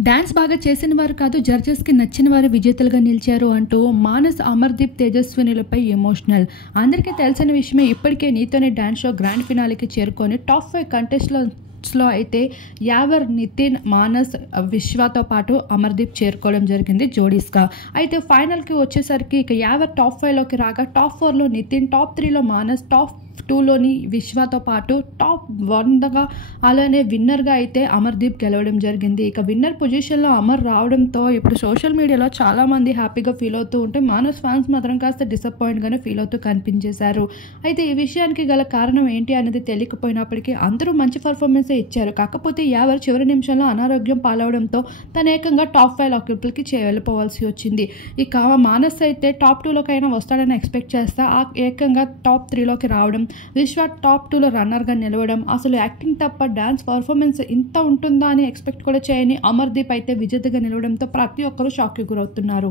Dance బాగా చేసిన వారు కాదు, జడ్జెస్కి నచ్చిన వారు విజేతలుగా నిలిచారు అంటూ మానస్, అమర్దీప్, తేజస్వినిలపై ఎమోషనల్. అందరికీ తెలిసిన విషయమే. ఇప్పటికే నీతోనే డాన్స్ షో గ్రాండ్ ఫినాలేకి చేరుకొని టాప్ 5 కంటెస్టెంట్స్లో అయితే యావర్, నితిన్, మానస్, విశ్వతో పాటు అమర్దీప్ చేరుకోవడం జరిగింది జోడీస్గా. అయితే ఫైనల్కి వచ్చేసరికి ఇక యావర్ టాప్ 5లోకి రాగా టాప్ 4లో నితిన్, టాప్ 3లో మానస్, టాప్ 2లోని విశ్వతో పాటు టాప్ 1గా అలానే విన్నర్గా అయితే అమర్దీప్ గెలవడం జరిగింది. ఇక విన్నర్ పొజిషన్లో అమర్ రావడంతో ఇప్పుడు సోషల్ మీడియాలో చాలామంది హ్యాపీగా ఫీల్ అవుతూ ఉంటే మానస్ ఫ్యాన్స్ మాత్రం కాస్త డిసప్పాయింట్గానే ఫీల్ అవుతూ కనిపించేశారు. అయితే ఈ విషయానికి గల కారణం ఏంటి అనేది తెలియకపోయినప్పటికీ అందరూ మంచి పర్ఫార్మెన్సే ఇచ్చారు. కాకపోతే యావర్ చివరి నిమిషంలో అనారోగ్యం పాలవడంతో తన ఏకంగా టాప్ 5 లోకి వెళ్ళిపోవాల్సి వచ్చింది. ఇక మానస్ అయితే టాప్ 2లోకైనా వస్తాడని ఎక్స్పెక్ట్ చేస్తా ఏకంగా టాప్ 3లోకి రావడం, విశ్వ టాప్ 2లో రన్నర్గా నిలవడం, అసలు యాక్టింగ్ తప్ప డాన్స్ పర్ఫార్మెన్స్ ఇంత ఉంటుందా అని ఎక్స్పెక్ట్ కూడా చేయని అమర్దీప్ అయితే విజేతగా నిలవడంతో ప్రతి ఒక్కరూ షాక్కి గురవుతున్నారు.